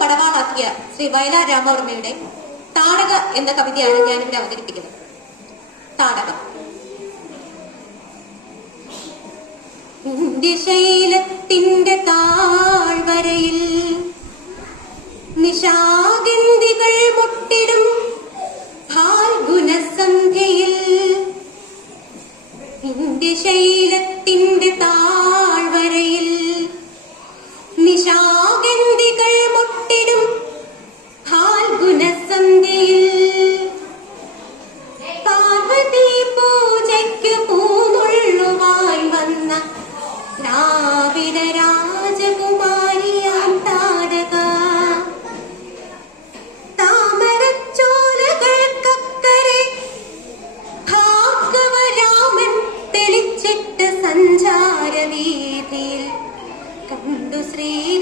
പടവാളാക്കിയ ശ്രീ വയലാർ രാമവർമ്മയുടെ താടക എന്ന കവിതയാണ് ഞാനിവിടെ അവതരിപ്പിക്കുന്നത്. താടകം. ശൈലത്തിന്റെ താഴ്വരയിൽ നിശാഗന്ധികൾ മുട്ടിടും ഫാൽഗുനസന്ധ്യയിൽ നിന്റെ श्री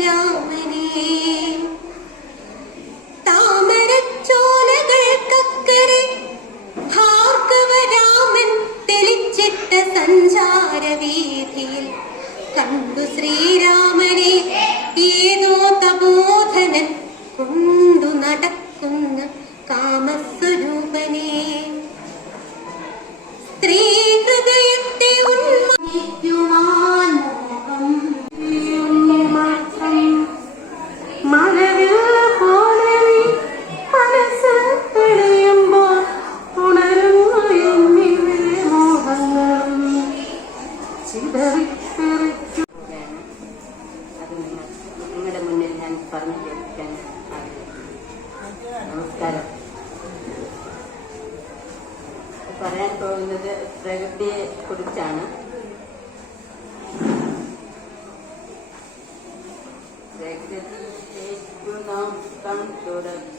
അത് നിങ്ങളുടെ മുന്നിൽ ഞാൻ പറഞ്ഞു കേൾപ്പിക്കാൻ ആഗ്രഹിക്കുന്നു നമസ്കാരം പറയാൻ പോകുന്നത് പ്രകൃതിയെ കുറിച്ചാണ് പ്രകൃതിയിലേക്കു നാം കാണാം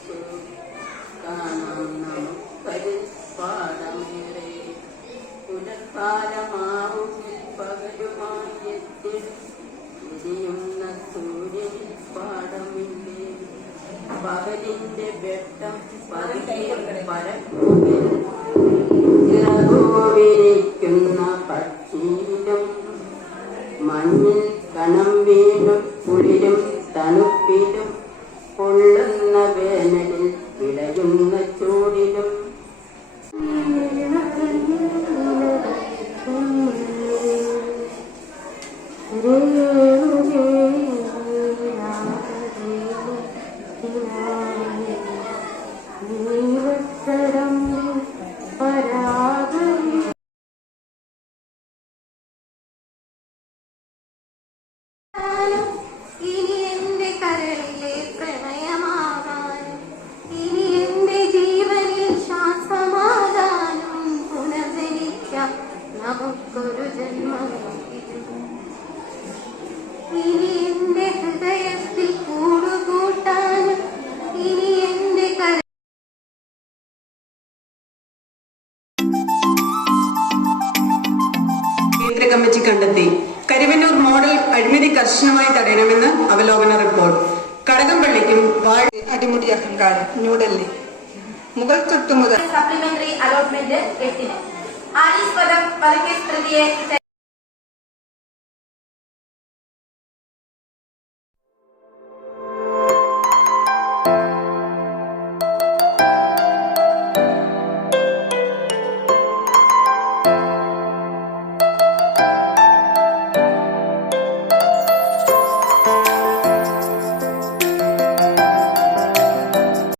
എരിയുന്ന സൂര്യനിൽ പാടമില്ലേ? പകലിന്റെ വെട്ടം പതിയെ പരക്കുകിൽ ചിറകുവിരിക്കുന്ന പക്ഷിയിലും മഞ്ഞിൽ കണം വീണും കുളിരും തണുപ്പിലും ഇനി എന്റെ ഹൃദയത്തിൽ കൂടുകൂട്ടാനും ഇനി എന്റെ കര കേന്ദ്ര കമ്മിറ്റി കണ്ടെത്തി. കരിവന്നൂർ മോഡൽ അഴിമതി കർശനമായി തടയണമെന്ന് അവലോകന റിപ്പോർട്ട്. കടകംപള്ളിക്കും അടിമുടി അഹങ്കാരം ന്യൂഡൽഹി. മുഗൾ തൊട്ടു മുതൽ സപ്ലിമെന്ററി അലോട്ട്മെന്റ് എട്ടിന്. ആലീസ് വധക്കേസ് പ്രതിയെ